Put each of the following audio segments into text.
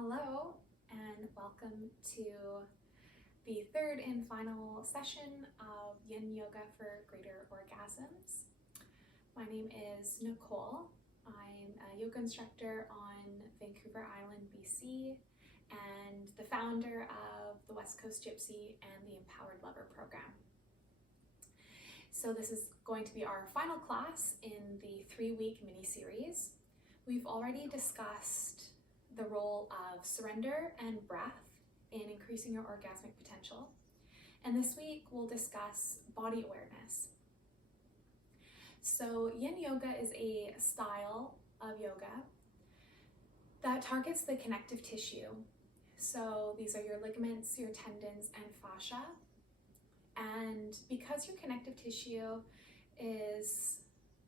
Hello and welcome to the third and final session of Yin Yoga for Greater Orgasms. My name is Nicole. I'm a yoga instructor on Vancouver Island, BC, and the founder of the West Coast Gypsy and the Empowered Lover program. So this is going to be our final class in the 3-week mini-series. We've already discussed the role of surrender and breath in increasing your orgasmic potential. And this week we'll discuss body awareness. So Yin Yoga is a style of yoga that targets the connective tissue. So these are your ligaments, your tendons, and fascia. And because your connective tissue is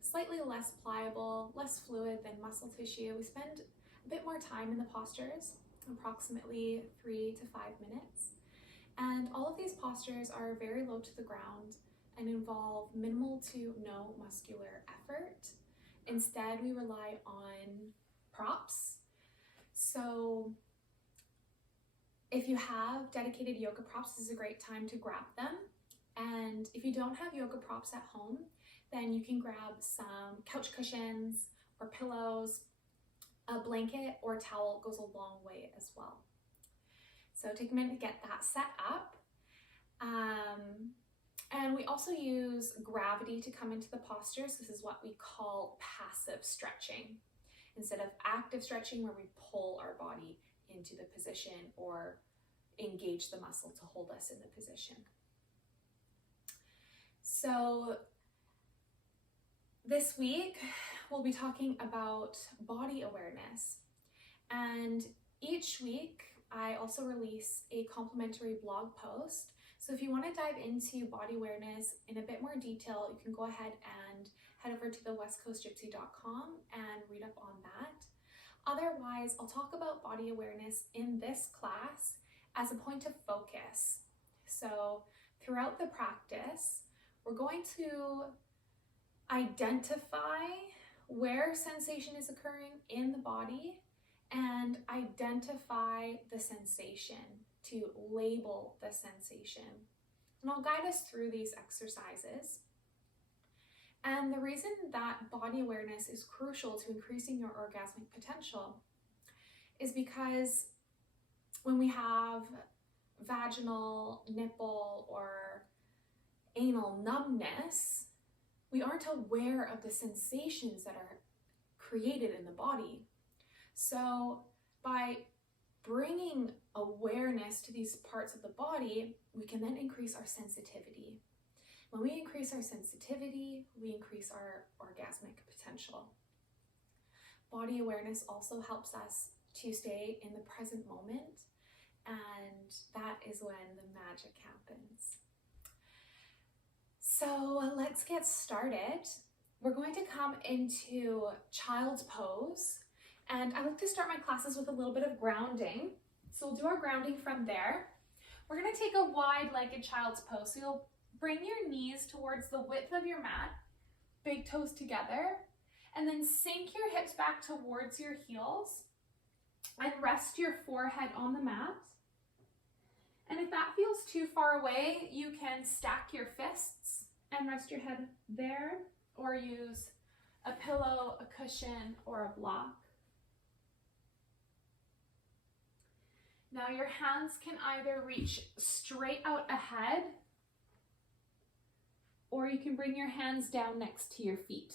slightly less pliable, less fluid than muscle tissue, we spend a bit more time in the postures, approximately 3 to 5 minutes. And all of these postures are very low to the ground and involve minimal to no muscular effort. Instead, we rely on props. So if you have dedicated yoga props, this is a great time to grab them. And if you don't have yoga props at home, then you can grab some couch cushions or pillows. A blanket or towel goes a long way as well. So take a minute to get that set up. And we also use gravity to come into the postures. This is what we call passive stretching, instead of active stretching where we pull our body into the position or engage the muscle to hold us in the position. So this week, we'll be talking about body awareness. And each week, I also release a complimentary blog post. So if you want to dive into body awareness in a bit more detail, you can go ahead and head over to the westcoastgypsy.com and read up on that. Otherwise, I'll talk about body awareness in this class as a point of focus. So throughout the practice, we're going to identify where sensation is occurring in the body and identify the sensation, to label the sensation. And I'll guide us through these exercises. And the reason that body awareness is crucial to increasing your orgasmic potential is because when we have vaginal, nipple, or anal numbness, we aren't aware of the sensations that are created in the body. So by bringing awareness to these parts of the body, we can then increase our sensitivity. When we increase our sensitivity, we increase our orgasmic potential. Body awareness also helps us to stay in the present moment, and that is when the magic happens. So let's get started. We're going to come into child's pose, and I like to start my classes with a little bit of grounding. So we'll do our grounding from there. We're going to take a wide-legged child's pose. So you'll bring your knees towards the width of your mat, big toes together, and then sink your hips back towards your heels and rest your forehead on the mat. And if that feels too far away, you can stack your fists and rest your head there, or use a pillow, a cushion, or a block. Now your hands can either reach straight out ahead, or you can bring your hands down next to your feet.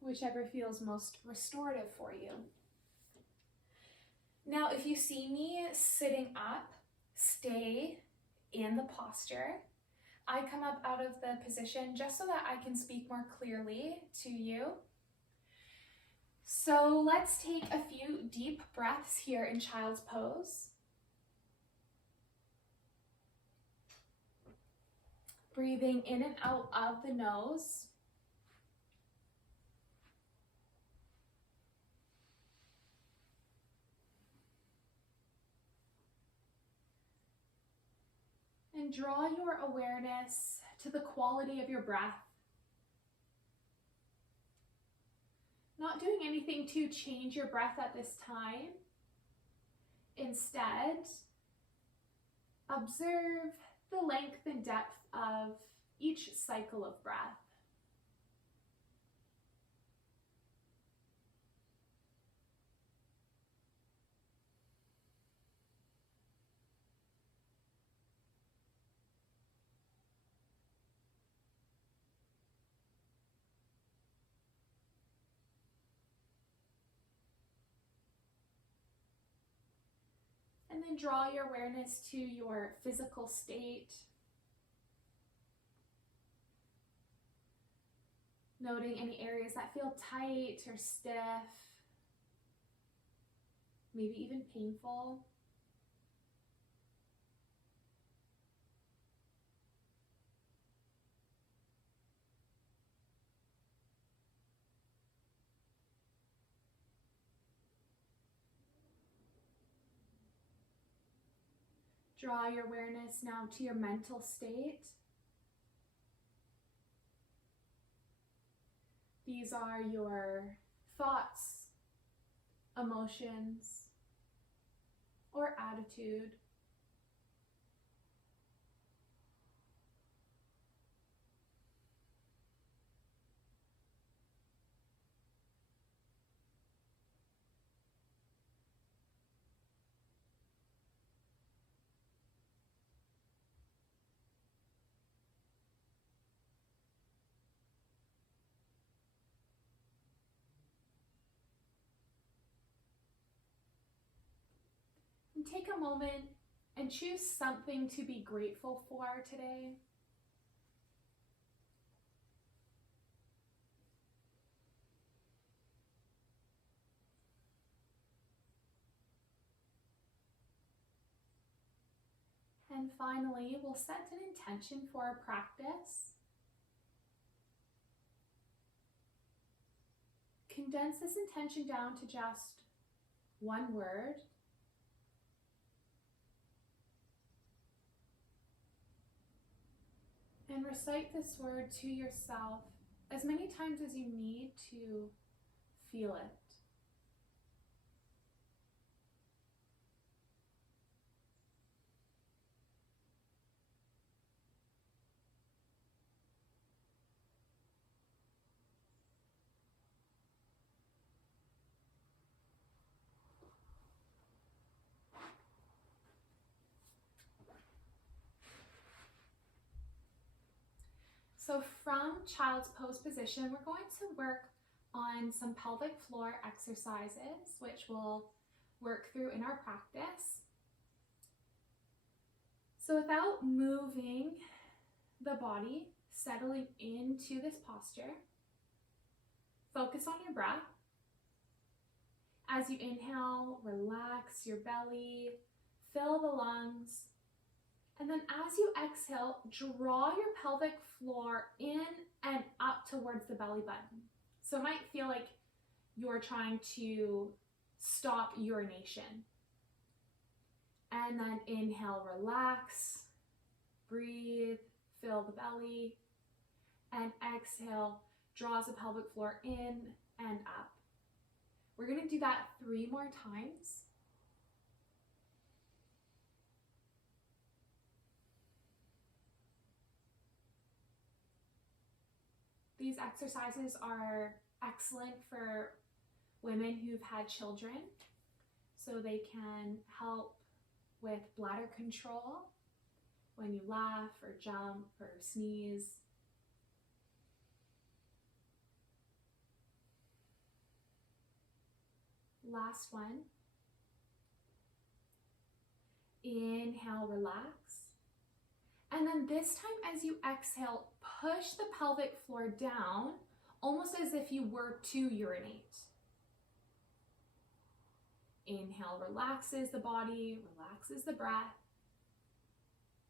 Whichever feels most restorative for you. Now, if you see me sitting up, stay in the posture. I come up out of the position just so that I can speak more clearly to you. So let's take a few deep breaths here in child's pose. Breathing in and out of the nose. And draw your awareness to the quality of your breath. not doing anything to change your breath at this time. Instead, observe the length and depth of each cycle of breath. And then draw your awareness to your physical state. Noting any areas that feel tight or stiff, maybe even painful. Draw your awareness now to your mental state. These are your thoughts, emotions, or attitude. And take a moment and choose something to be grateful for today. And finally, we'll set an intention for our practice. Condense this intention down to just one word. And recite this word to yourself as many times as you need to feel it. So from child's pose position, we're going to work on some pelvic floor exercises, which we'll work through in our practice. So without moving the body, settling into this posture, focus on your breath. As you inhale, relax your belly, fill the lungs. And then as you exhale, draw your pelvic floor in and up towards the belly button. So it might feel like you're trying to stop urination. And then inhale, relax, breathe, fill the belly. And exhale, draws the pelvic floor in and up. We're going to do that 3 more times. These exercises are excellent for women who've had children, so they can help with bladder control when you laugh or jump or sneeze. Last one. Inhale, relax. And then this time as you exhale, push the pelvic floor down, almost as if you were to urinate. Inhale, relaxes the body, relaxes the breath.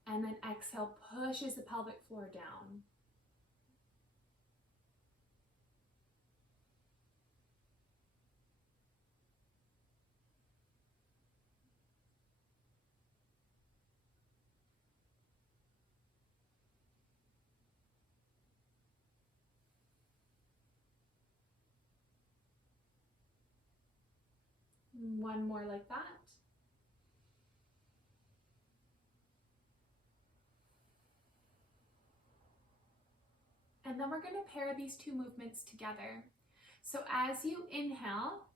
And then exhale, pushes the pelvic floor down. One more like that. And then we're going to pair these two movements together. So as you inhale,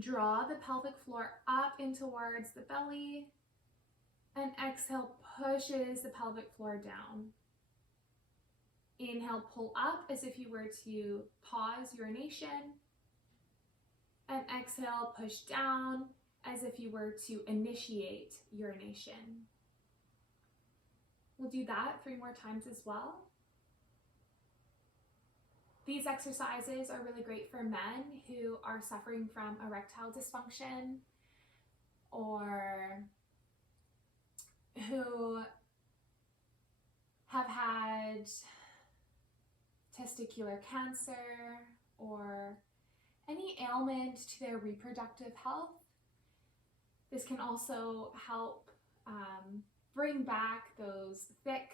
draw the pelvic floor up in towards the belly, and exhale pushes the pelvic floor down. Inhale, pull up as if you were to pause urination, and exhale, push down as if you were to initiate urination. We'll do that 3 more times as well. These exercises are really great for men who are suffering from erectile dysfunction or who have had testicular cancer or any ailment to their reproductive health. This can also help bring back those thick,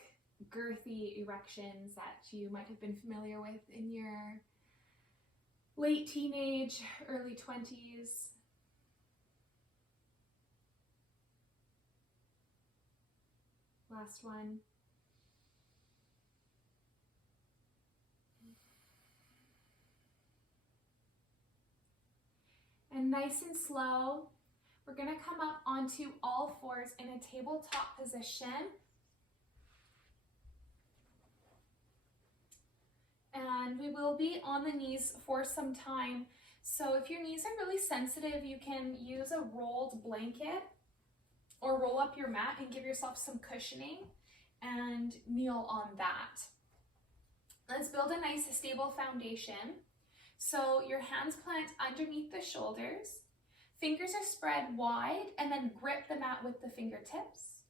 girthy erections that you might have been familiar with in your late teenage, early 20s. Last one. And nice and slow, we're going to come up onto all fours in a tabletop position. And we will be on the knees for some time. So if your knees are really sensitive, you can use a rolled blanket or roll up your mat and give yourself some cushioning and kneel on that. Let's build a nice stable foundation. So your hands plant underneath the shoulders, fingers are spread wide, and then grip the mat with the fingertips.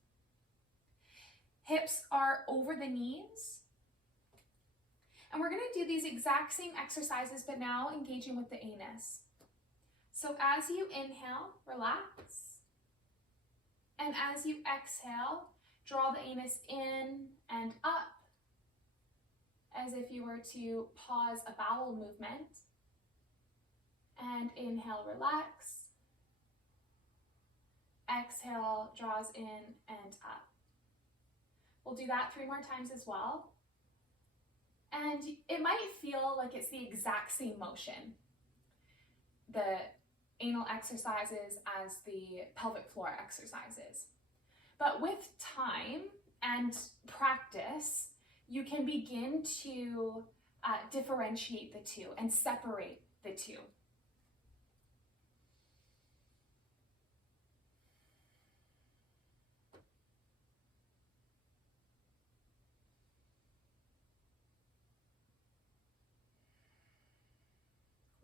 Hips are over the knees. And we're going to do these exact same exercises, but now engaging with the anus. So as you inhale, relax. And as you exhale, draw the anus in and up, as if you were to pause a bowel movement. And inhale, relax. Exhale, draws in and up. We'll do that 3 more times as well. And it might feel like it's the exact same motion, the anal exercises as the pelvic floor exercises. But with time and practice, you can begin to differentiate the two and separate the two.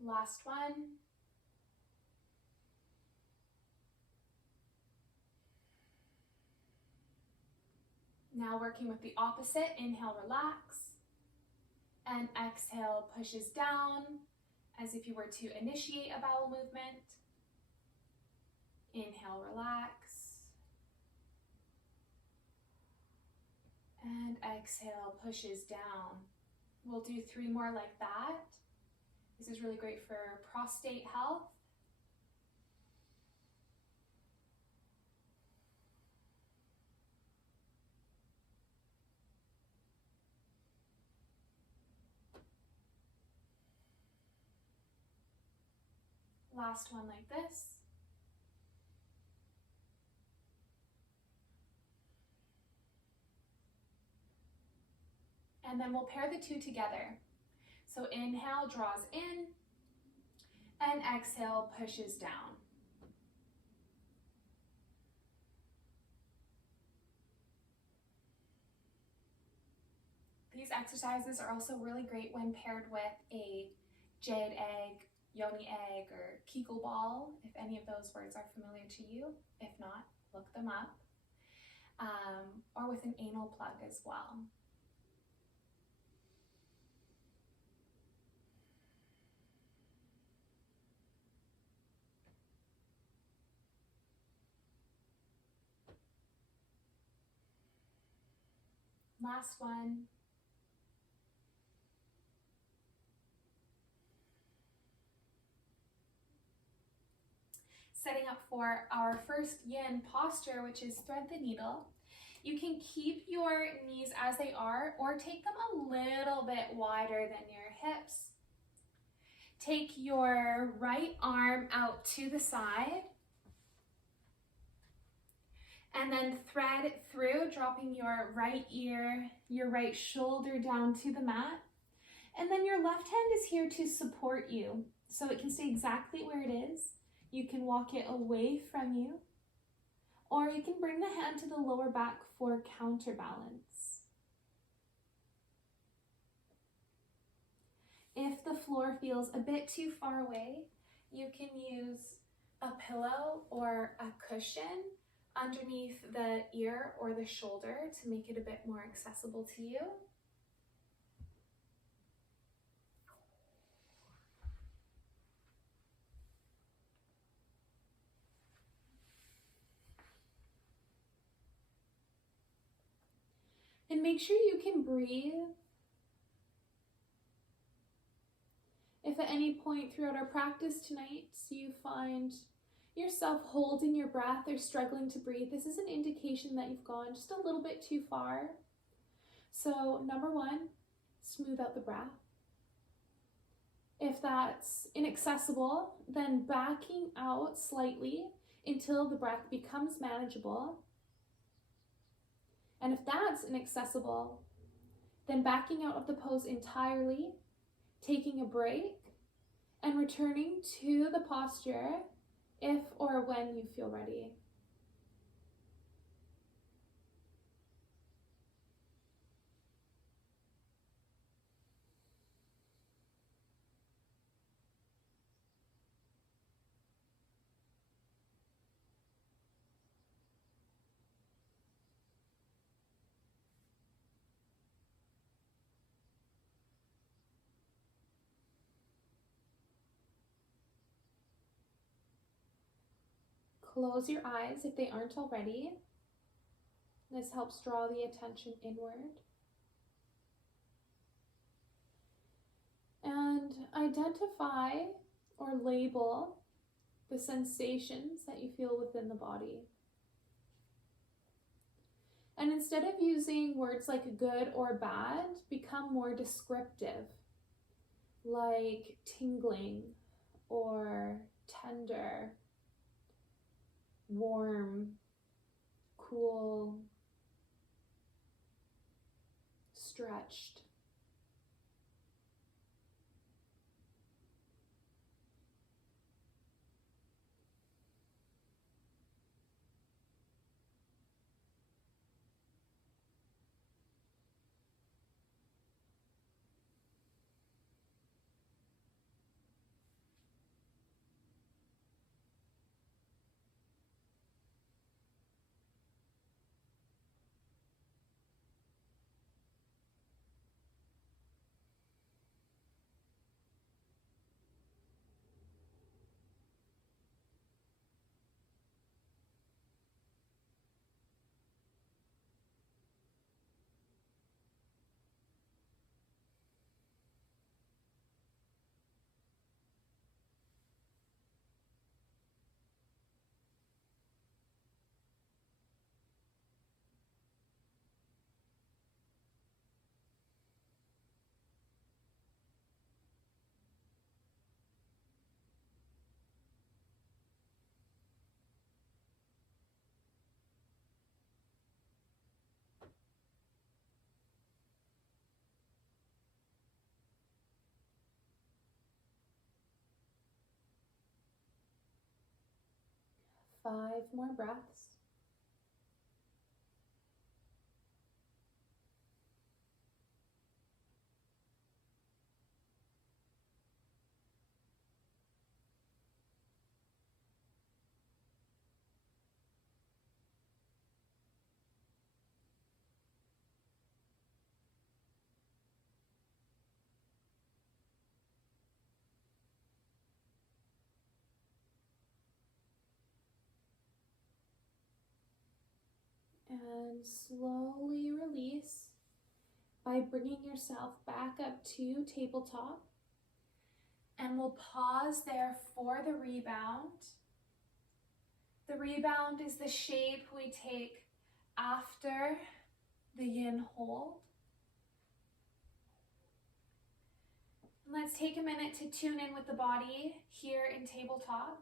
Last one. Now working with the opposite, inhale, relax, and exhale, pushes down as if you were to initiate a bowel movement. Inhale, relax, and exhale, pushes down. We'll do 3 more like that. This is really great for prostate health. Last one like this. And then we'll pair the two together. So inhale, draws in, and exhale, pushes down. These exercises are also really great when paired with a jade egg, yoni egg, or Kegel ball, if any of those words are familiar to you. If not, look them up. Or with an anal plug as well. Last one. setting up for our first yin posture, which is thread the needle. You can keep your knees as they are or take them a little bit wider than your hips. Take your right arm out to the side and then thread through, dropping your right ear, your right shoulder down to the mat. And then your left hand is here to support you, so it can stay exactly where it is. You can walk it away from you, or you can bring the hand to the lower back for counterbalance. If the floor feels a bit too far away, you can use a pillow or a cushion underneath the ear or the shoulder to make it a bit more accessible to you. And make sure you can breathe. If at any point throughout our practice tonight you find yourself holding your breath or struggling to breathe, this is an indication that you've gone just a little bit too far. So number one, smooth out the breath. If that's inaccessible, then backing out slightly until the breath becomes manageable. And if that's inaccessible, then backing out of the pose entirely, taking a break, and returning to the posture if or when you feel ready. Close your eyes if they aren't already. This helps draw the attention inward. And identify or label the sensations that you feel within the body. And instead of using words like good or bad, become more descriptive, like tingling or tender, warm, cool, stretched. Five more breaths. And slowly release by bringing yourself back up to tabletop. And we'll pause there for the rebound. The rebound is the shape we take after the yin hold. Let's take a minute to tune in with the body here in tabletop.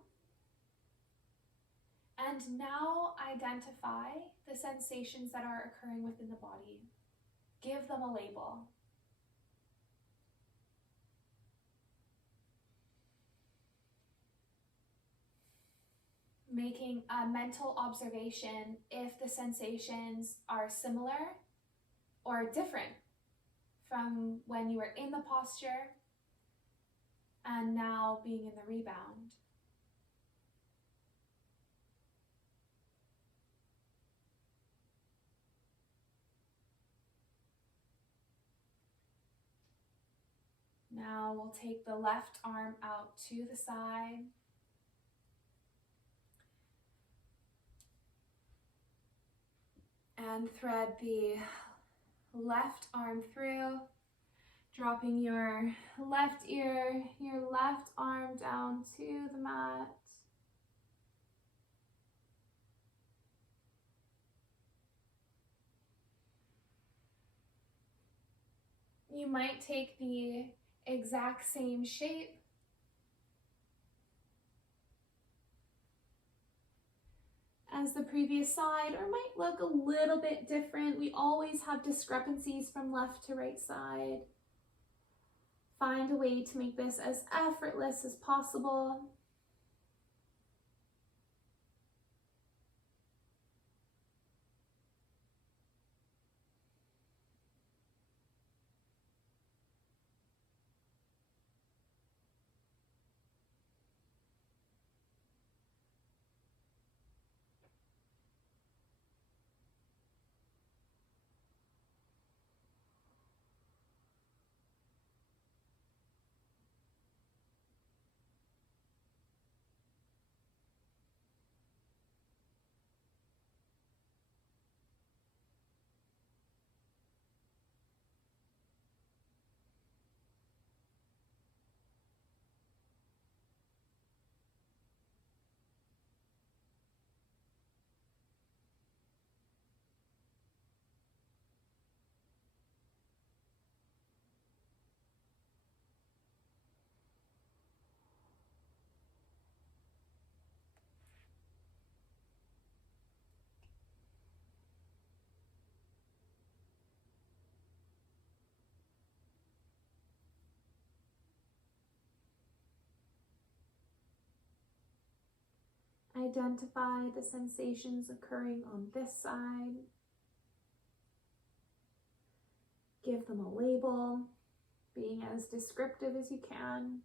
And now identify the sensations that are occurring within the body. Give them a label. Making a mental observation if the sensations are similar or different from when you were in the posture and now being in the rebound. Now we'll take the left arm out to the side. And thread the left arm through, dropping your left ear, your left arm down to the mat. You might take the exact same shape as the previous side, or might look a little bit different. We always have discrepancies from left to right side. Find a way to make this as effortless as possible. Identify the sensations occurring on this side. Give them a label, being as descriptive as you can.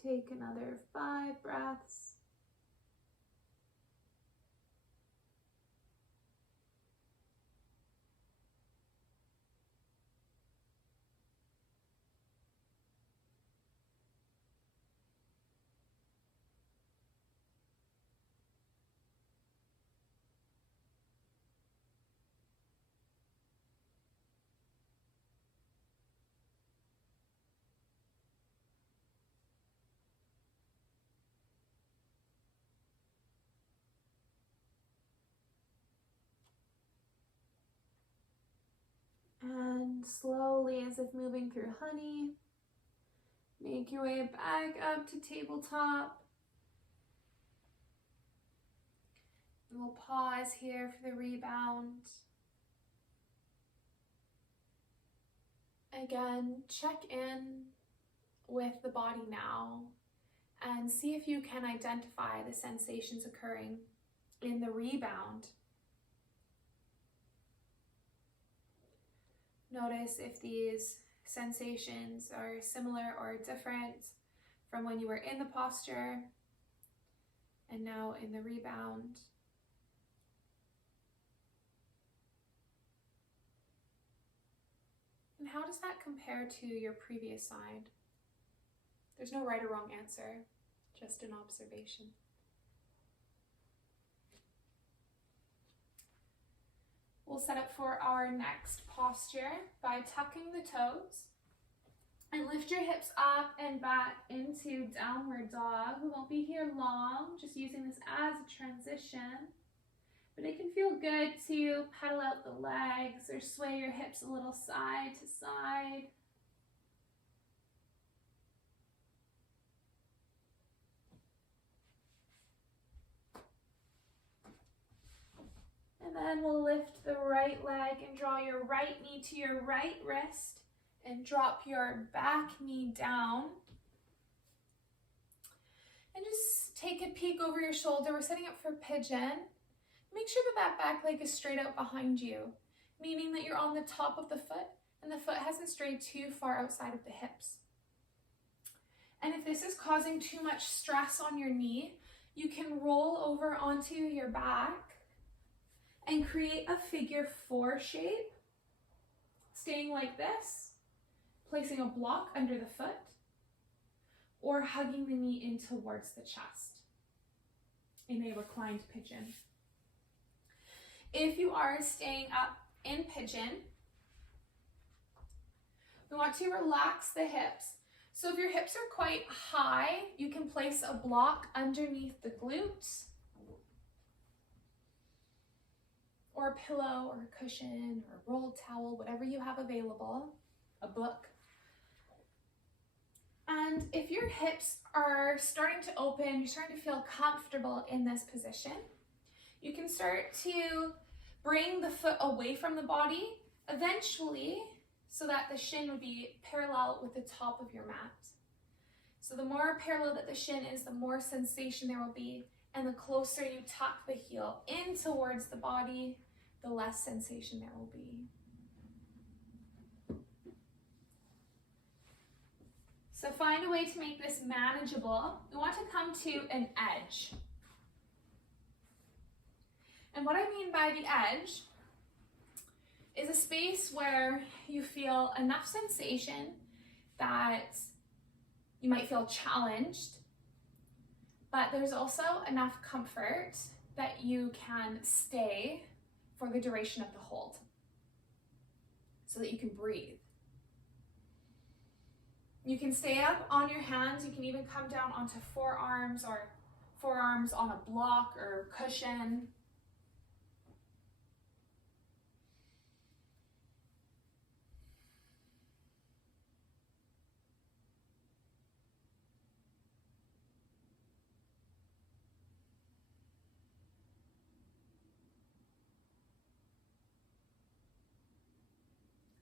Take another 5 breaths. And slowly, as if moving through honey, make your way back up to tabletop. And we'll pause here for the rebound. Again, check in with the body now and see if you can identify the sensations occurring in the rebound. Notice if these sensations are similar or different from when you were in the posture and now in the rebound. And how does that compare to your previous side? There's no right or wrong answer, just an observation. We'll set up for our next posture by tucking the toes and lift your hips up and back into downward dog. We won't be here long, just using this as a transition. But it can feel good to pedal out the legs or sway your hips a little side to side. And then we'll lift the right leg and draw your right knee to your right wrist and drop your back knee down. And just take a peek over your shoulder. We're setting up for pigeon. Make sure that back leg is straight out behind you, meaning that you're on the top of the foot and the foot hasn't strayed too far outside of the hips. And if this is causing too much stress on your knee, you can roll over onto your back and create a figure 4 shape, staying like this, placing a block under the foot, or hugging the knee in towards the chest in a reclined pigeon. If you are staying up in pigeon, we want to relax the hips. So if your hips are quite high, you can place a block underneath the glutes, or a pillow, or a cushion, or a rolled towel, whatever you have available, a book. And if your hips are starting to open, you're starting to feel comfortable in this position, you can start to bring the foot away from the body, eventually, so that the shin would be parallel with the top of your mat. So the more parallel that the shin is, the more sensation there will be, and the closer you tuck the heel in towards the body, the less sensation there will be. So find a way to make this manageable. We want to come to an edge. And what I mean by the edge is a space where you feel enough sensation that you might feel challenged, but there's also enough comfort that you can stay for the duration of the hold so that you can breathe. You can stay up on your hands. You can even come down onto forearms or forearms on a block or cushion.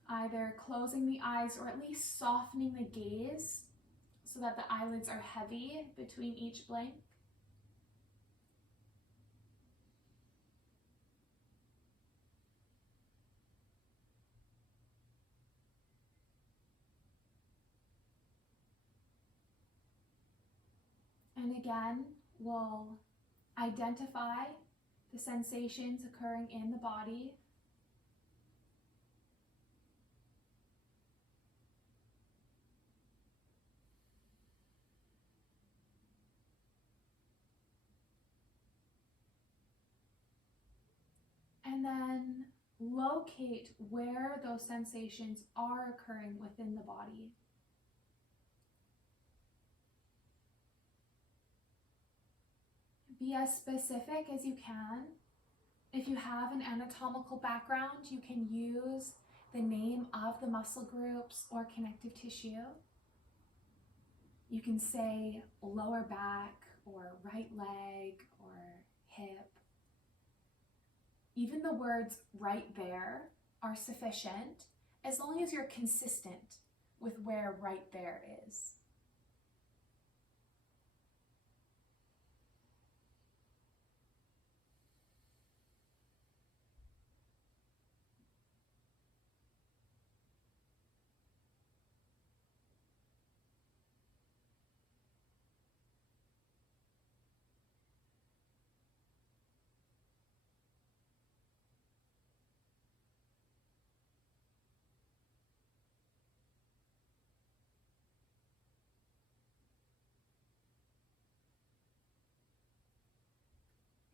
Either closing the eyes or at least softening the gaze so that the eyelids are heavy between each blink. And again, we'll identify the sensations occurring in the body. And then locate where those sensations are occurring within the body. Be as specific as you can. If you have an anatomical background, you can use the name of the muscle groups or connective tissue. You can say lower back or right leg or hip. Even the words right there are sufficient as long as you're consistent with where right there is.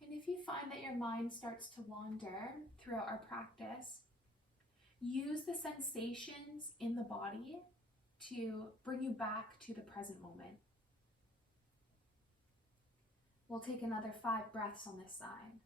And if you find that your mind starts to wander throughout our practice, use the sensations in the body to bring you back to the present moment. We'll take another 5 breaths on this side.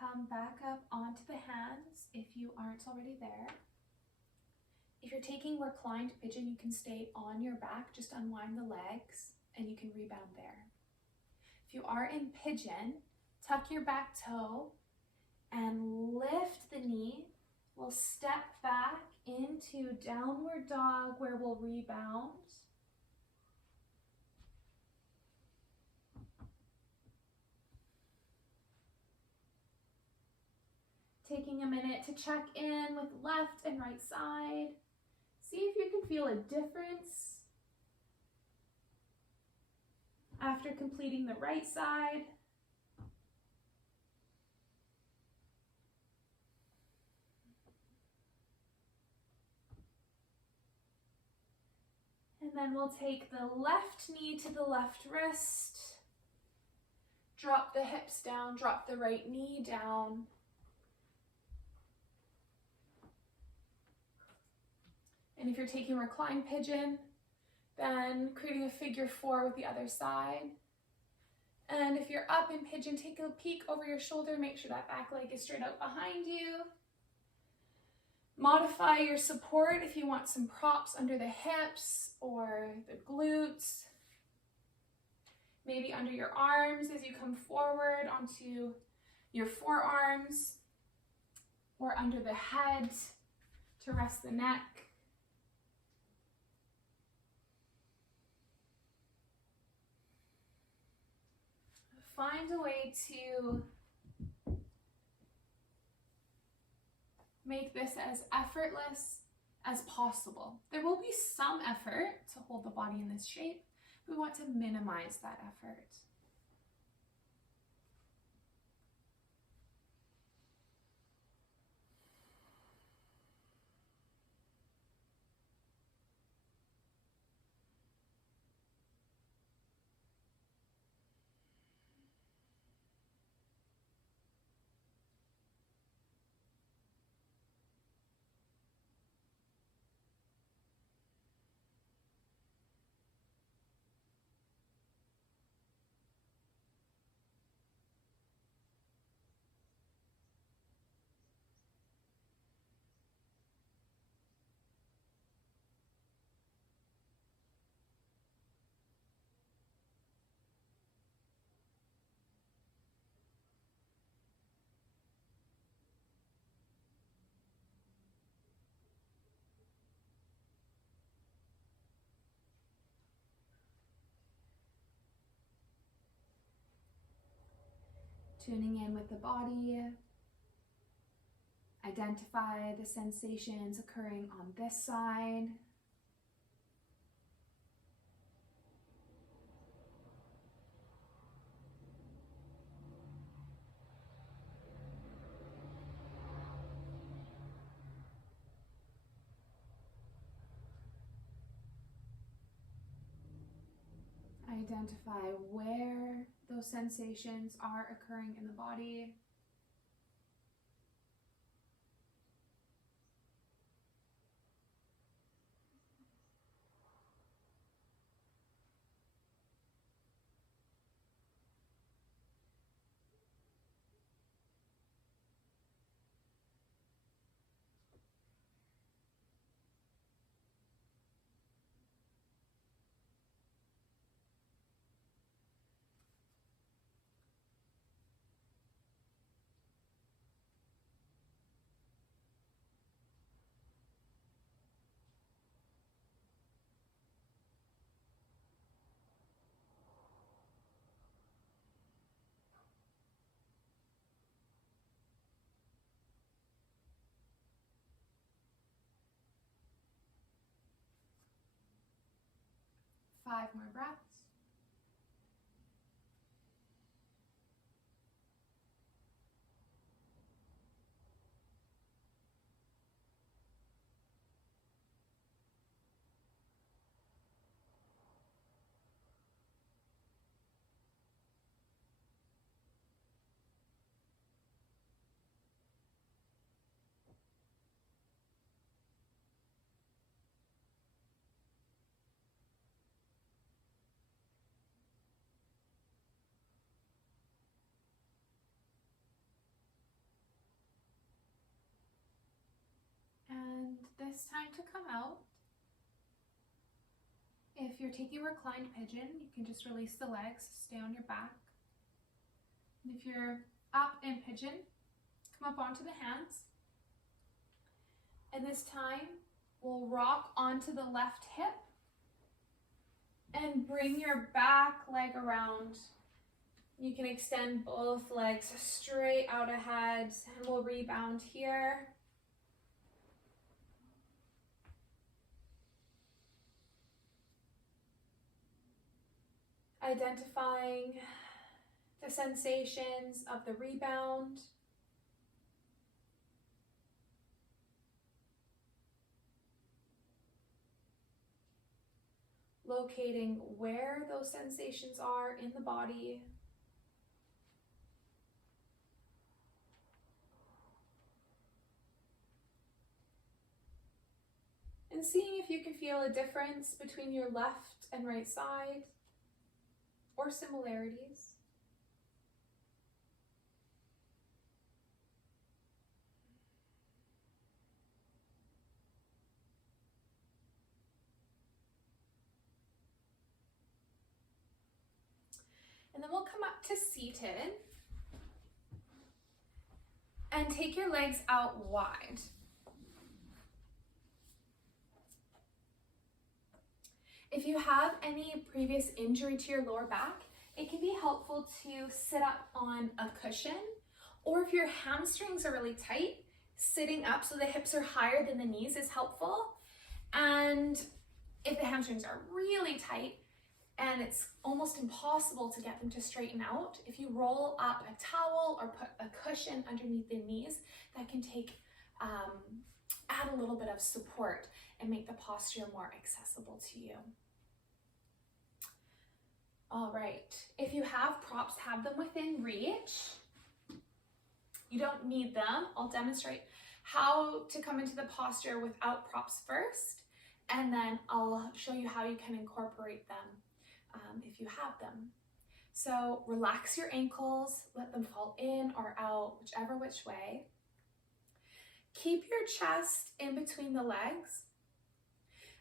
Come back up onto the hands if you aren't already there. If you're taking reclined pigeon, you can stay on your back, just unwind the legs, and you can rebound there. If you are in pigeon, tuck your back toe and lift the knee. We'll step back into downward dog where we'll rebound. Taking a minute to check in with left and right side. See if you can feel a difference after completing the right side. And then we'll take the left knee to the left wrist. Drop the hips down, drop the right knee down. And if you're taking reclined pigeon, then creating a figure 4 with the other side. And if you're up in pigeon, take a peek over your shoulder, make sure that back leg is straight out behind you. Modify your support if you want some props under the hips or the glutes. Maybe under your arms as you come forward onto your forearms, or under the head to rest the neck. Find a way to make this as effortless as possible. There will be some effort to hold the body in this shape. We want to minimize that effort. Tuning in with the body. Identify the sensations occurring on this side. Identify where those sensations are occurring in the body. Five more breaths. And this time to come out. If you're taking reclined pigeon, you can just release the legs, stay on your back. And if you're up in pigeon, come up onto the hands. And this time, we'll rock onto the left hip and bring your back leg around. You can extend both legs straight out ahead, and we'll rebound here. Identifying the sensations of the rebound. Locating where those sensations are in the body. And seeing if you can feel a difference between your left and right side, or similarities. And then we'll come up to seated and take your legs out wide. If you have any previous injury to your lower back, it can be helpful to sit up on a cushion, or if your hamstrings are really tight, sitting up so the hips are higher than the knees is helpful. And if the hamstrings are really tight and it's almost impossible to get them to straighten out, if you roll up a towel or put a cushion underneath the knees, that can add a little bit of support and make the posture more accessible to you. All right, if you have props, have them within reach. You don't need them. I'll demonstrate how to come into the posture without props first, and then I'll show you how you can incorporate them if you have them. So relax your ankles, let them fall in or out, which way. Keep your chest in between the legs.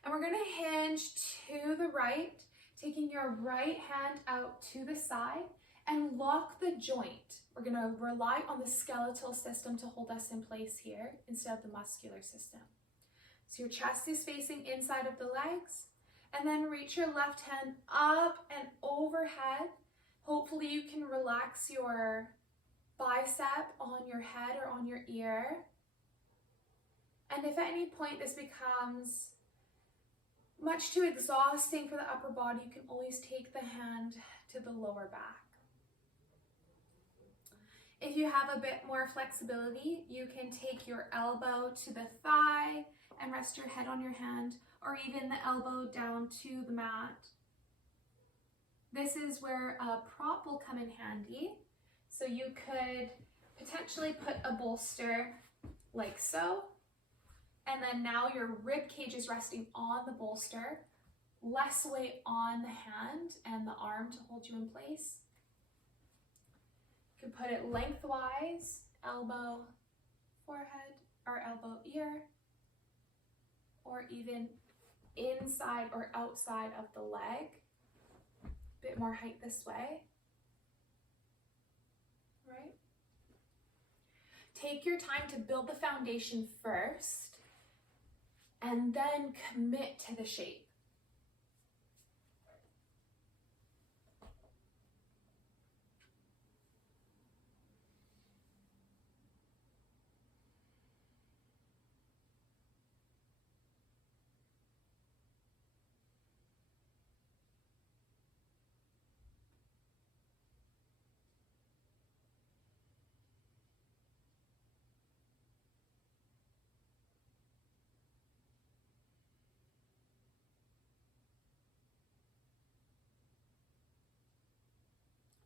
And we're gonna hinge to the right, taking your right hand out to the side and lock the joint. We're gonna rely on the skeletal system to hold us in place here instead of the muscular system. So your chest is facing inside of the legs, and then reach your left hand up and overhead. Hopefully you can relax your bicep on your head or on your ear. And if at any point this becomes much too exhausting for the upper body, you can always take the hand to the lower back. If you have a bit more flexibility, you can take your elbow to the thigh and rest your head on your hand, or even the elbow down to the mat. This is where a prop will come in handy. So you could potentially put a bolster like so, and then now your rib cage is resting on the bolster, less weight on the hand and the arm to hold you in place. You can put it lengthwise, elbow, forehead, or elbow, ear, or even inside or outside of the leg. A bit more height this way, right? Take your time to build the foundation first, and then commit to the shape.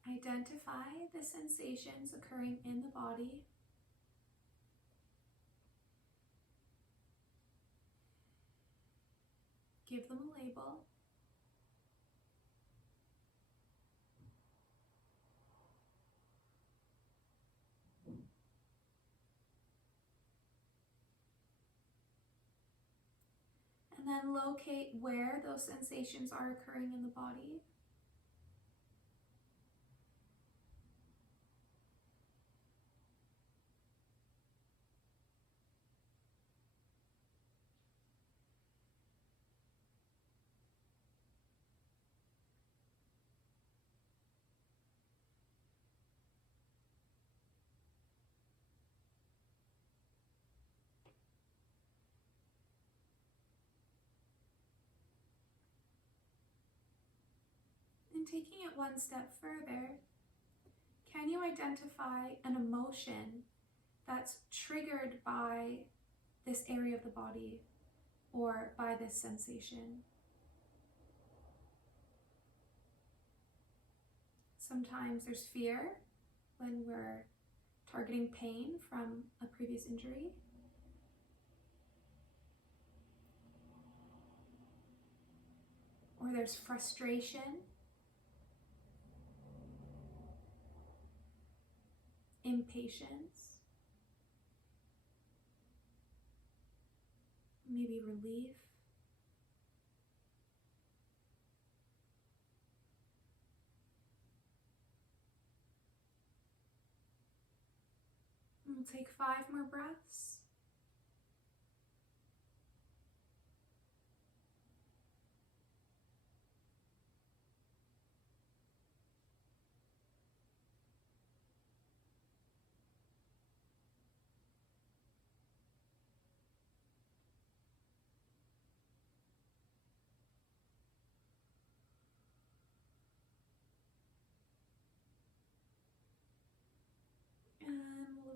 Identify the sensations occurring in the body. Give them a label. And then locate where those sensations are occurring in the body. And taking it one step further, can you identify an emotion that's triggered by this area of the body or by this sensation? Sometimes there's fear when we're targeting pain from a previous injury. Or there's frustration. Impatience. Maybe relief. And we'll take 5 more breaths.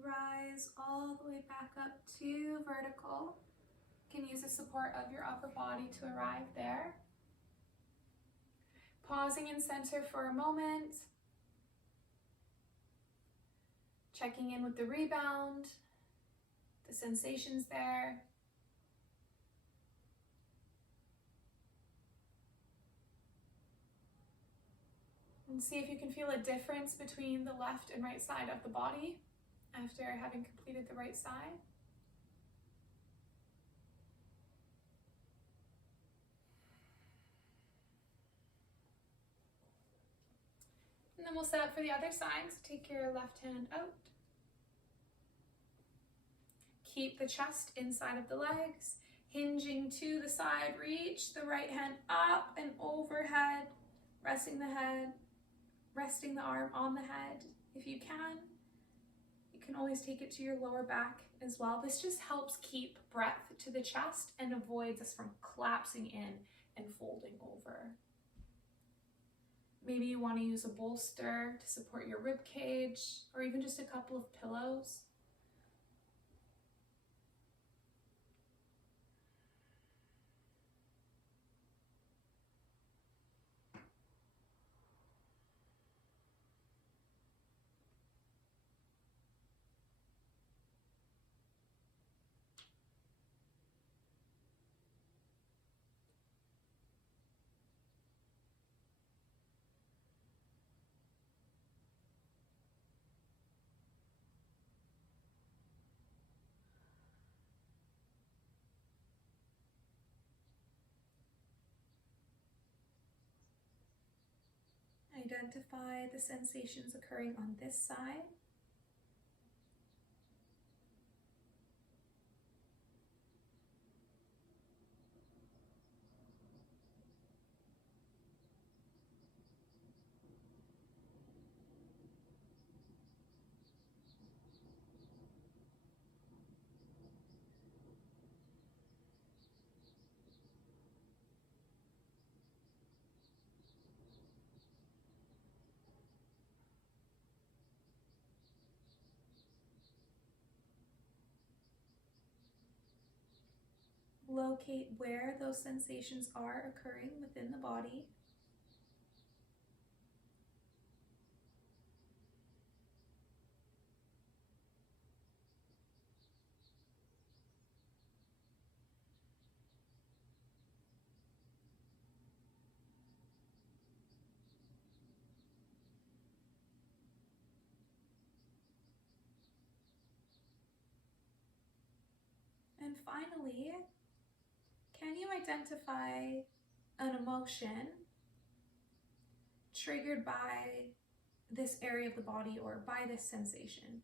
Rise all the way back up to vertical. You can use the support of your upper body to arrive there. Pausing in center for a moment. Checking in with the rebound, the sensations there. And see if you can feel a difference between the left and right side of the body after having completed the right side. And then we'll set up for the other side. So take your left hand out. Keep the chest inside of the legs, hinging to the side. Reach the right hand up and overhead, resting the head, resting the arm on the head if you can. You can always take it to your lower back as well. This just helps keep breath to the chest and avoids us from collapsing in and folding over. Maybe you want to use a bolster to support your rib cage, or even just a couple of pillows. Identify the sensations occurring on this side. Locate where those sensations are occurring within the body. And finally, can you identify an emotion triggered by this area of the body or by this sensation?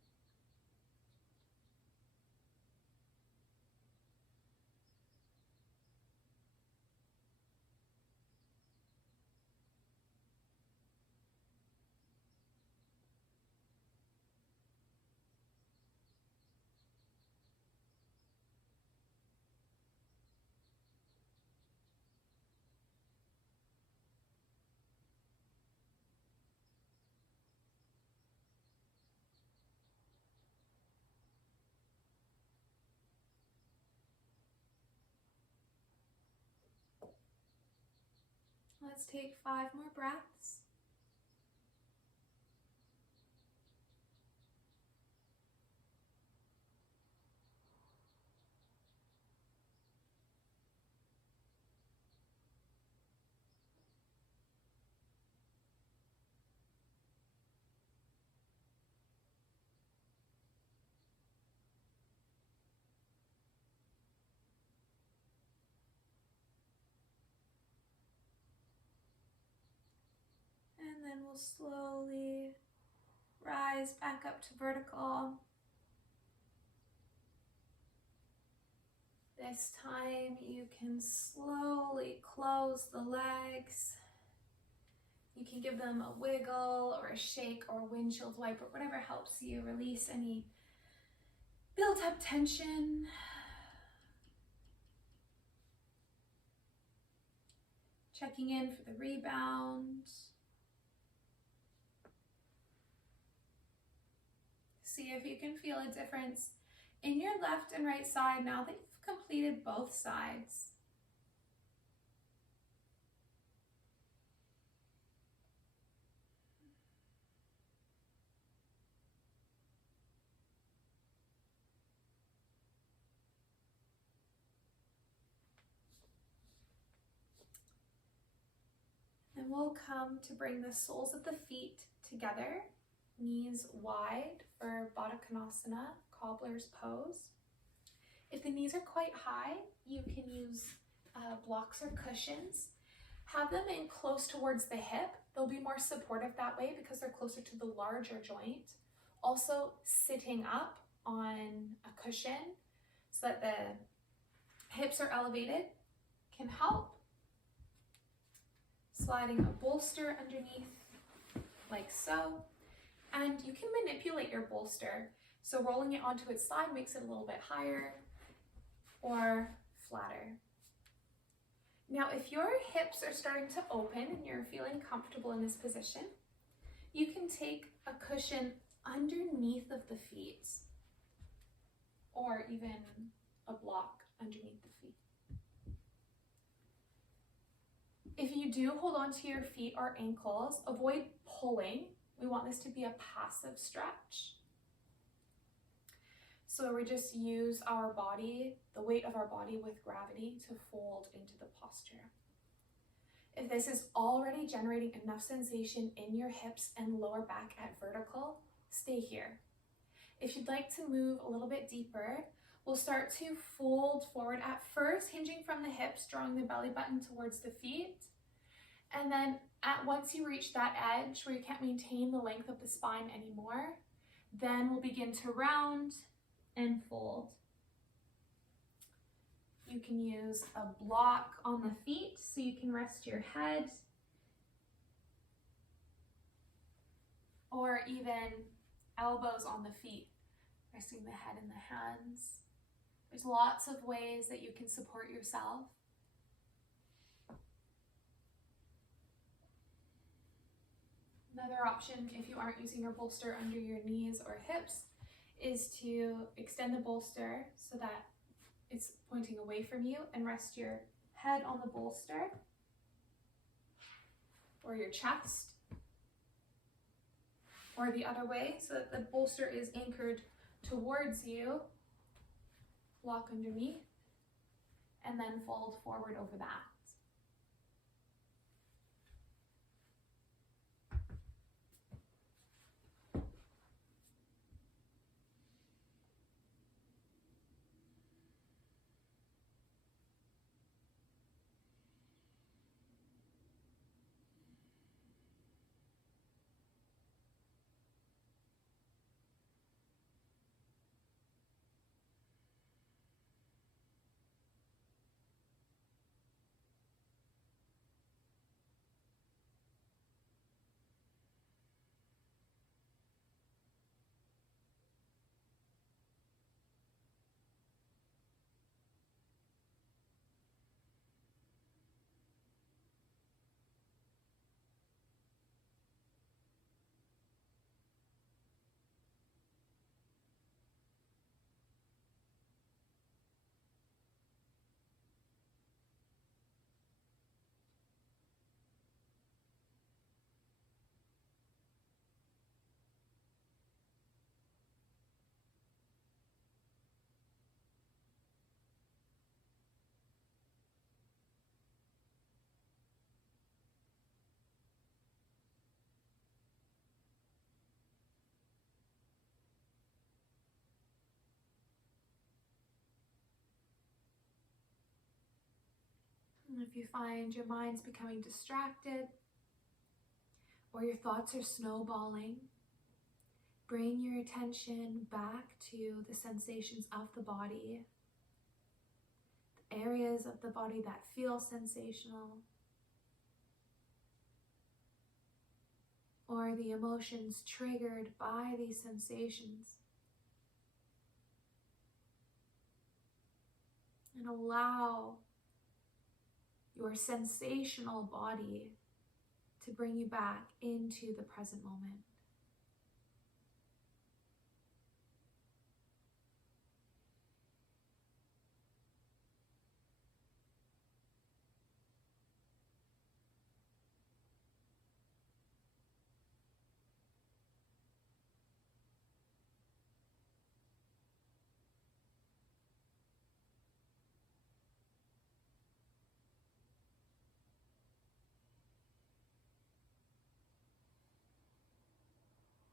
Let's take 5 more breaths. And then we'll slowly rise back up to vertical. This time you can slowly close the legs. You can give them a wiggle or a shake or a windshield wiper, whatever helps you release any built up tension. Checking in for the rebound. See if you can feel a difference in your left and right side now that you've completed both sides. And we'll come to bring the soles of the feet together, knees wide for Baddha Konasana, Cobbler's pose. If the knees are quite high, you can use blocks or cushions. Have them in close towards the hip. They'll be more supportive that way because they're closer to the larger joint. Also, sitting up on a cushion so that the hips are elevated can help. Sliding a bolster underneath like so. And you can manipulate your bolster. So rolling it onto its side makes it a little bit higher or flatter. Now, if your hips are starting to open and you're feeling comfortable in this position, you can take a cushion underneath of the feet or even a block underneath the feet. If you do hold on to your feet or ankles, avoid pulling. We want this to be a passive stretch. So we just use our body, the weight of our body with gravity to fold into the posture. If this is already generating enough sensation in your hips and lower back at vertical, stay here. If you'd like to move a little bit deeper, we'll start to fold forward at first, hinging from the hips, drawing the belly button towards the feet. And then Once you reach that edge where you can't maintain the length of the spine anymore, then we'll begin to round and fold. You can use a block on the feet so you can rest your head, or even elbows on the feet, resting the head in the hands. There's lots of ways that you can support yourself. Another option, if you aren't using your bolster under your knees or hips, is to extend the bolster so that it's pointing away from you and rest your head on the bolster or your chest, or the other way so that the bolster is anchored towards you. Lock underneath and then fold forward over that. And if you find your mind's becoming distracted or your thoughts are snowballing, bring your attention back to the sensations of the body, the areas of the body that feel sensational, or the emotions triggered by these sensations. And allow your sensational body to bring you back into the present moment.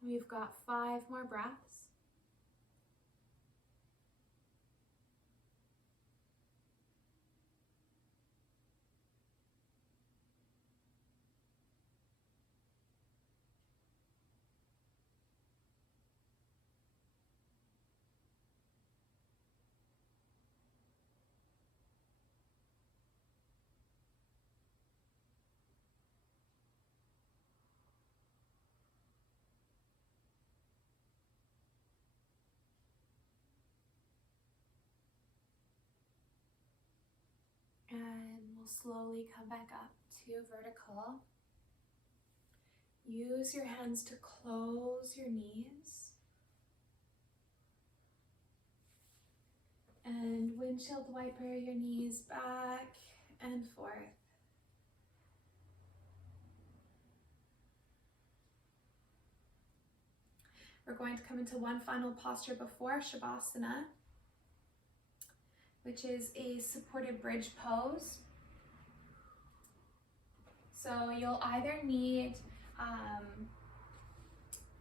We've got 5 more breaths. And we'll slowly come back up to vertical. Use your hands to close your knees. And windshield wiper your knees back and forth. We're going to come into one final posture before Shavasana, which is a supported bridge pose. So you'll either need,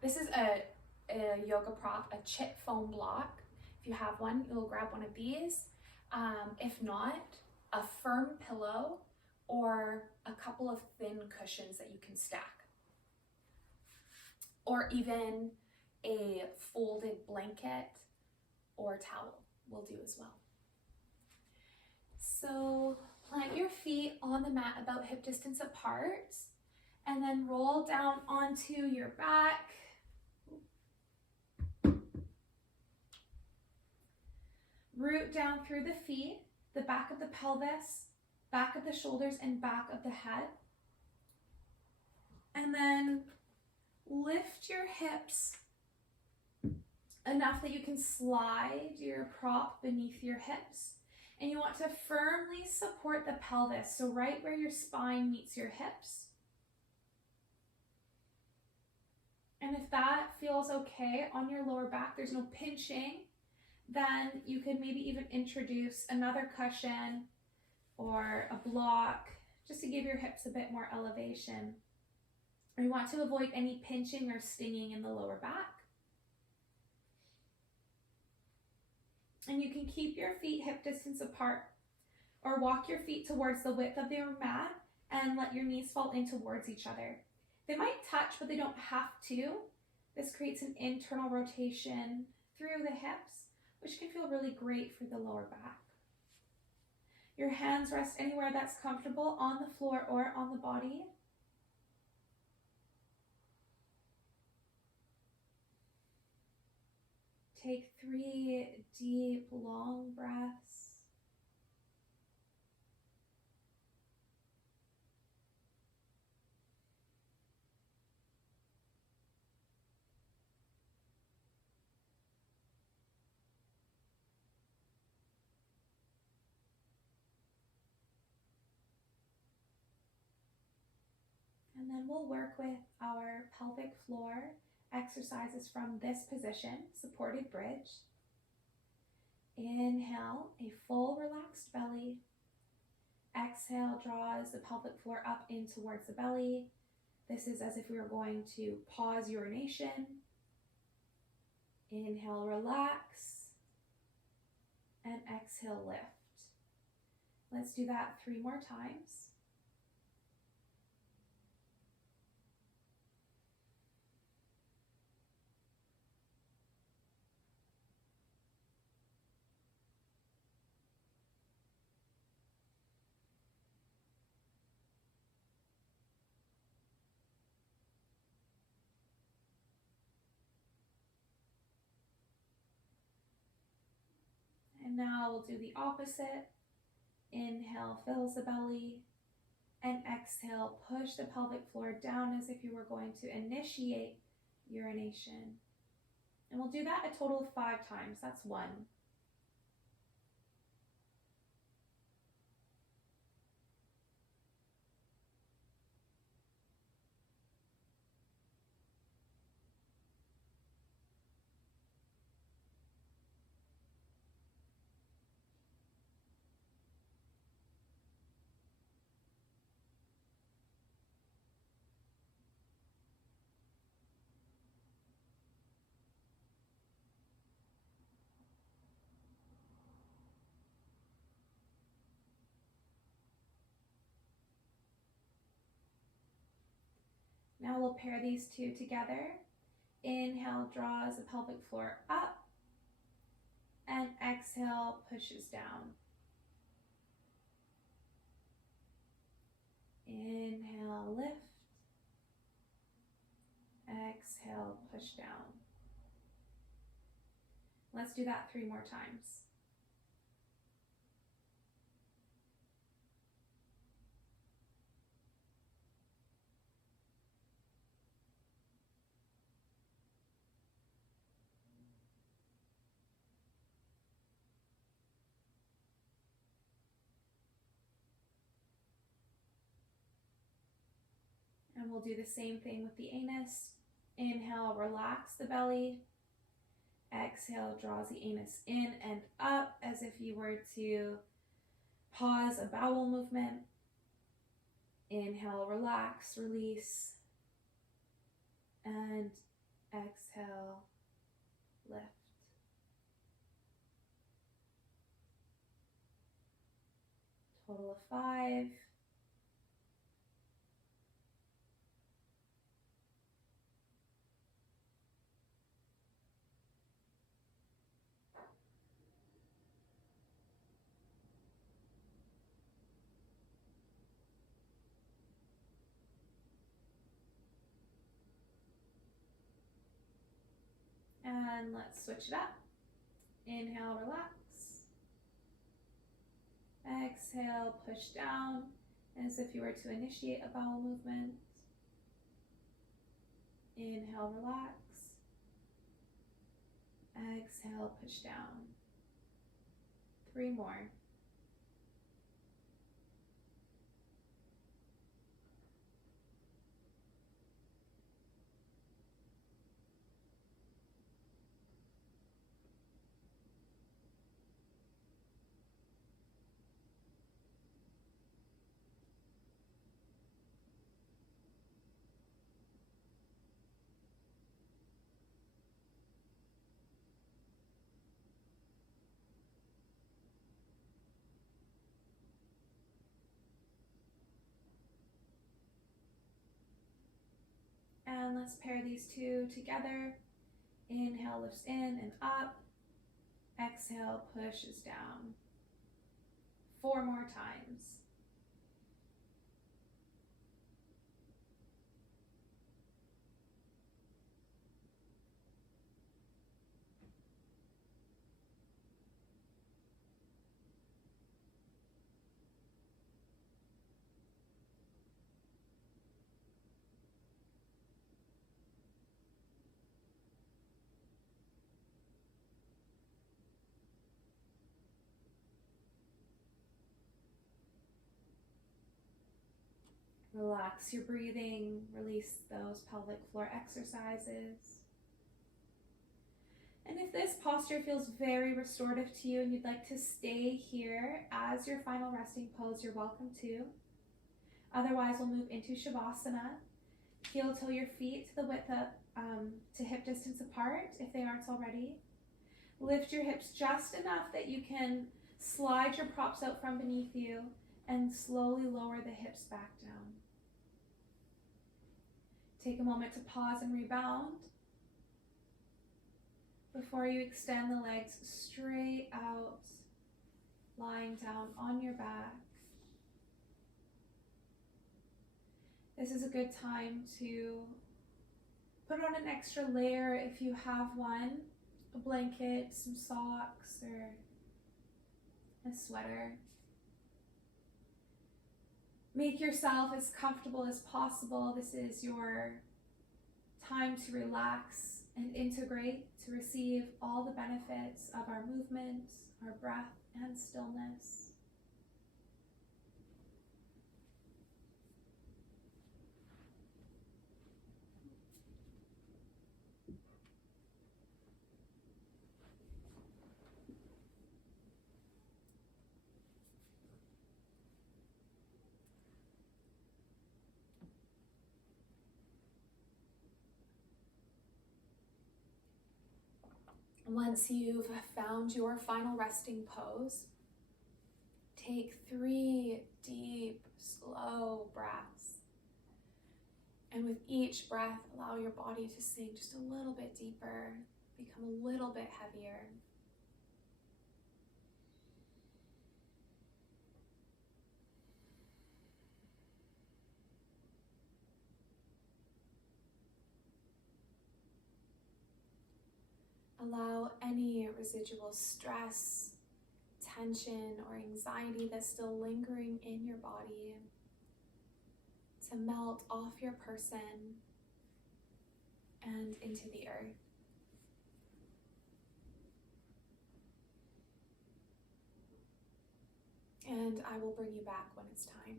this is a yoga prop, a chip foam block. If you have one, you'll grab one of these. If not, a firm pillow or a couple of thin cushions that you can stack, or even a folded blanket or towel will do as well. So plant your feet on the mat about hip distance apart, and then roll down onto your back. Root down through the feet, the back of the pelvis, back of the shoulders, and back of the head. And then lift your hips enough that you can slide your prop beneath your hips. And you want to firmly support the pelvis, so right where your spine meets your hips. And if that feels okay on your lower back, there's no pinching, then you could maybe even introduce another cushion or a block just to give your hips a bit more elevation. And you want to avoid any pinching or stinging in the lower back. And you can keep your feet hip distance apart or walk your feet towards the width of your mat and let your knees fall in towards each other. They might touch, but they don't have to. This creates an internal rotation through the hips, which can feel really great for the lower back. Your hands rest anywhere that's comfortable, on the floor or on the body. Take 3 deep, long breaths. And then we'll work with our pelvic floor exercises from this position, supported bridge. Inhale, a full relaxed belly. Exhale, draws the pelvic floor up in towards the belly. This is as if we were going to pause urination. Inhale, relax. And exhale, lift. Let's do that 3 more times. And now we'll do the opposite. Inhale, fills the belly, and exhale, push the pelvic floor down as if you were going to initiate urination. And we'll do that a total of 5 times. That's 1. Now we'll pair these 2 together. Inhale, draws the pelvic floor up, and exhale, pushes down. Inhale, lift. Exhale, push down. Let's do that 3 more times. And we'll do the same thing with the anus. Inhale, relax the belly. Exhale, draws the anus in and up as if you were to pause a bowel movement. Inhale, relax, release. And exhale, lift. Total of 5. And let's switch it up. Inhale, relax. Exhale, push down as if you were to initiate a bowel movement. Inhale, relax. Exhale, push down. 3 more. And let's pair these two together. Inhale, lifts in and up. Exhale, pushes down. 4 more times. Relax your breathing, release those pelvic floor exercises. And if this posture feels very restorative to you and you'd like to stay here as your final resting pose, you're welcome to. Otherwise, we'll move into Shavasana. Heel toe your feet to the width up to hip distance apart if they aren't already. Lift your hips just enough that you can slide your props out from beneath you and slowly lower the hips back down. Take a moment to pause and rebound before you extend the legs straight out, lying down on your back. This is a good time to put on an extra layer if you have one, a blanket, some socks, or a sweater. Make yourself as comfortable as possible. This is your time to relax and integrate, to receive all the benefits of our movement, our breath, and stillness. Once you've found your final resting pose, take 3 deep, slow breaths. And with each breath, allow your body to sink just a little bit deeper, become a little bit heavier. Allow any residual stress, tension, or anxiety that's still lingering in your body to melt off your person and into the earth. And I will bring you back when it's time.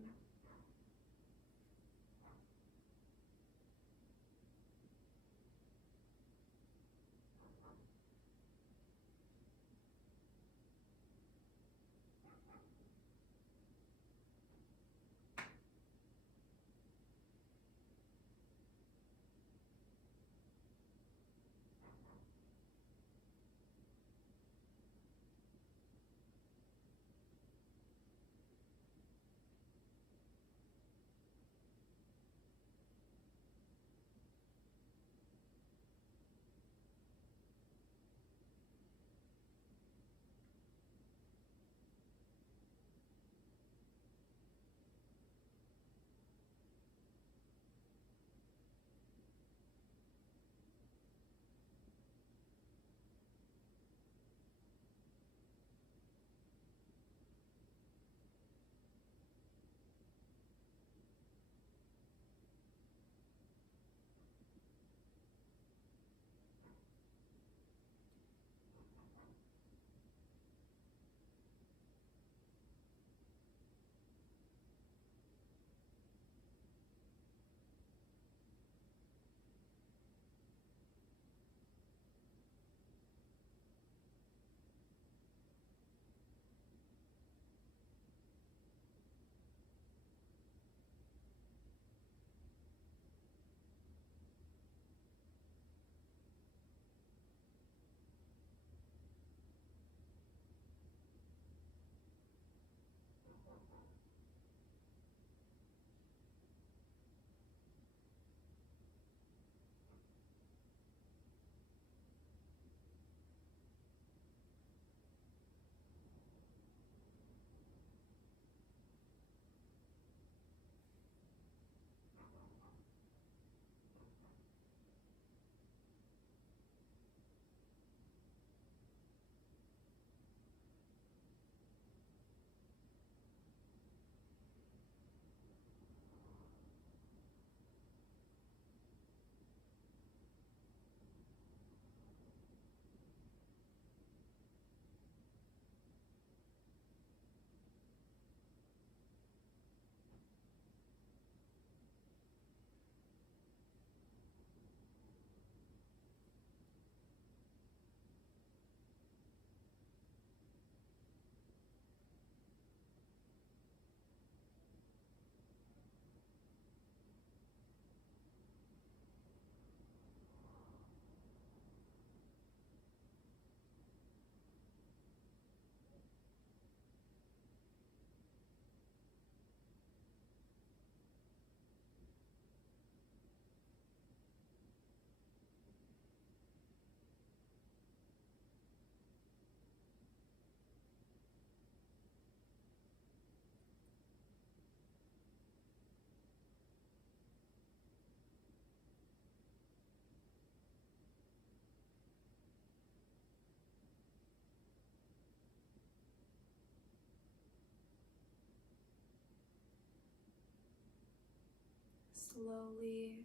slowly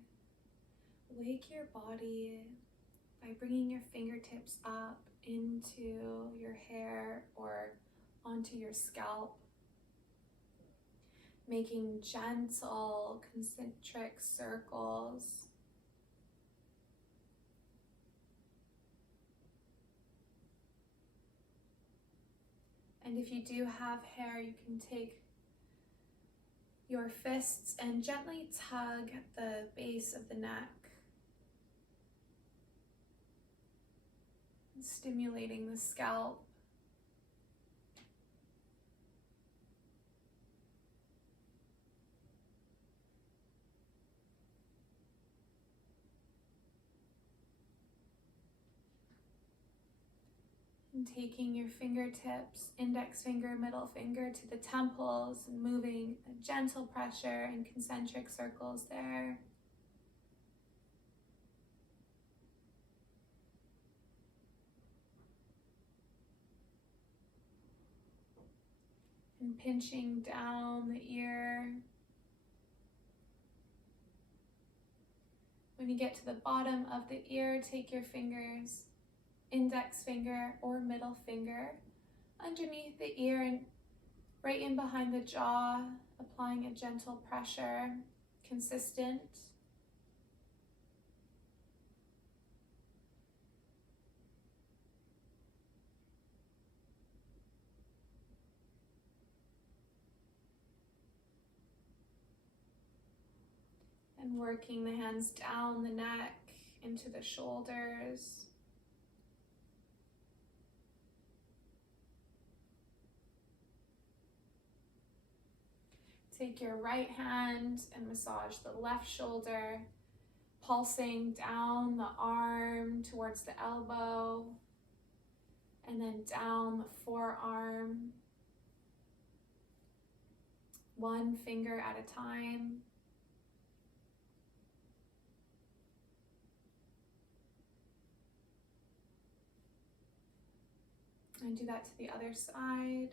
wake your body by bringing your fingertips up into your hair or onto your scalp, making gentle concentric circles. And if you do have hair, you can take your fists and gently tug at the base of the neck, stimulating the scalp. And taking your fingertips, index finger, middle finger to the temples, and moving a gentle pressure in concentric circles there. And pinching down the ear. When you get to the bottom of the ear, take your fingers, index finger or middle finger, underneath the ear and right in behind the jaw, applying a gentle pressure, consistent. And working the hands down the neck into the shoulders. Take your right hand and massage the left shoulder, pulsing down the arm towards the elbow, and then down the forearm, one finger at a time. And do that to the other side.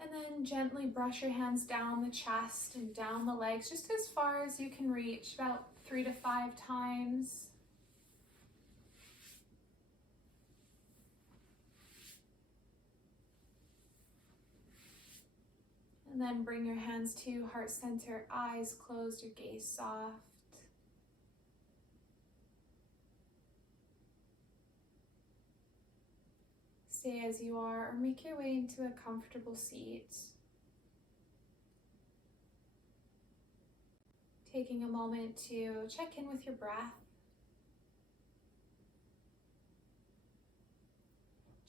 And then gently brush your hands down the chest and down the legs, just as far as you can reach, about 3 to 5 times. And then bring your hands to heart center, eyes closed, your gaze soft. Stay as you are or make your way into a comfortable seat. Taking a moment to check in with your breath.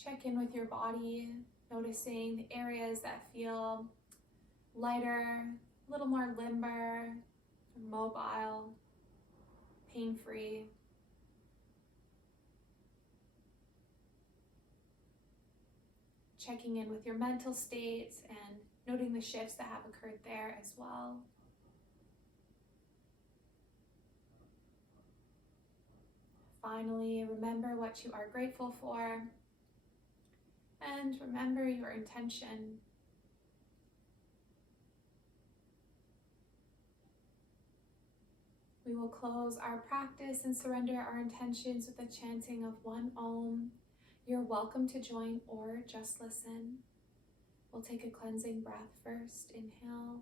Check in with your body, noticing the areas that feel lighter, a little more limber, mobile, pain-free. Checking in with your mental state and noting the shifts that have occurred there as well. Finally, remember what you are grateful for and remember your intention. We will close our practice and surrender our intentions with the chanting of one Om. You're welcome to join or just listen. We'll take a cleansing breath first. Inhale.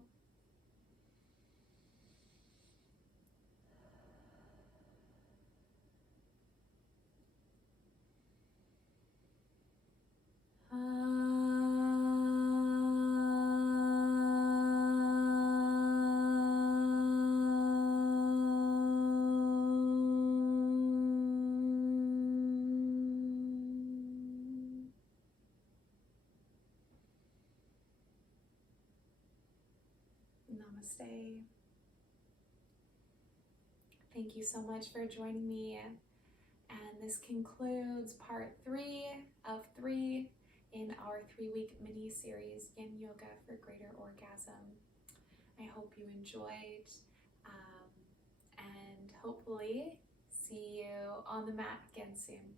Namaste. Thank you so much for joining me And this concludes part 3 of 3 in our 3-week mini series, Yin Yoga for Greater Orgasm. I hope you enjoyed, and hopefully see you on the mat again soon.